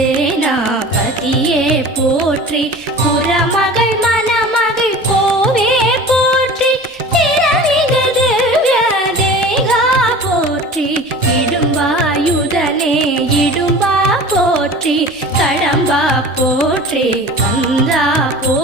சேனாபதியே போற்றி புறமகள் மணமகள் கோவே போற்றி திறமிகு திவ்ய தேகா போற்றி இடும்பாயுதனே இடும்பா போற்றி கடம்பா போற்றி கந்தா போ